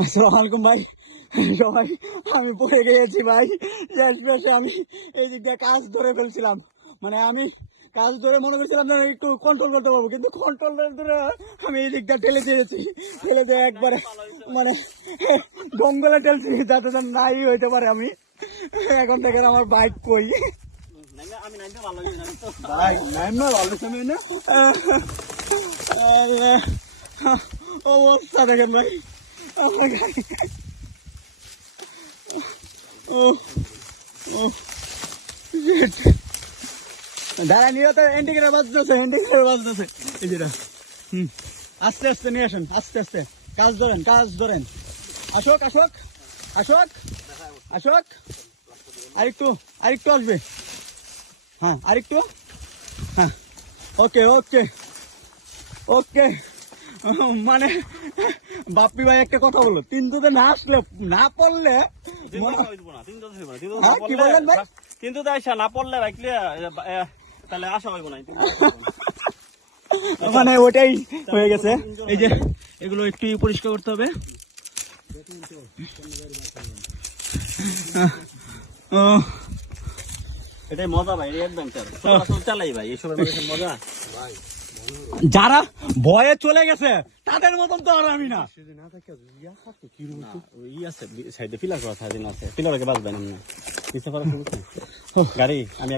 আসসালামু আলাইকুম ভাই। সবাই আমি পড়ে গিয়েছি ভাই। আমি এই দিক দিয়ে কাজ ধরে ফেলছিলাম। মানে আমি কাজ ধরে মনে করছিলাম না একটু কন্ট্রোল করতে পারব কিন্তু কন্ট্রোল ধরে আমি এই দিকটা ঠেলে দিয়েছি। ঠেলে দিয়ে একবারে মানে জঙ্গলে ঠেলছি যাতে নাই হইতে পারে আমি। এখন থেকে আমার বাইক কই। অবস্থা দেখেন ভাই। Shit. দাঁড়া নিয়ে তো ইন্ডিকেটার বাজতেছে ইন্ডিকেটার বাজতেছে। হুম। আস্তে আস্তে নিয়ে আসেন, আস্তে আস্তে। কাজ ধরেন কাজ ধরেন। আসক আসক আসক আসক। আরেকটু আরেকটু আসবে। হ্যাঁ আরেকটু। হ্যাঁ। ওকে ওকে। ওকে। মানে বাপ্পি ভাই একটা কথা বলল তিন দুধে না আসলে না পড়লে হ্যাঁ, কি বললেন ভাই? তিন আইসা না পড়লে বাইকলে তাহলে আশা হইব না। মানে ওটাই হয়ে গেছে। এই যে এগুলো একটু পরিষ্কার করতে হবে। এটাই মজা ভাই অ্যাডভেঞ্চার চালাই ভাই এইসবের মজা। যারা ভয়ে চলে গেছে তাদের মতন তো আর আমি না গাড়ি আমি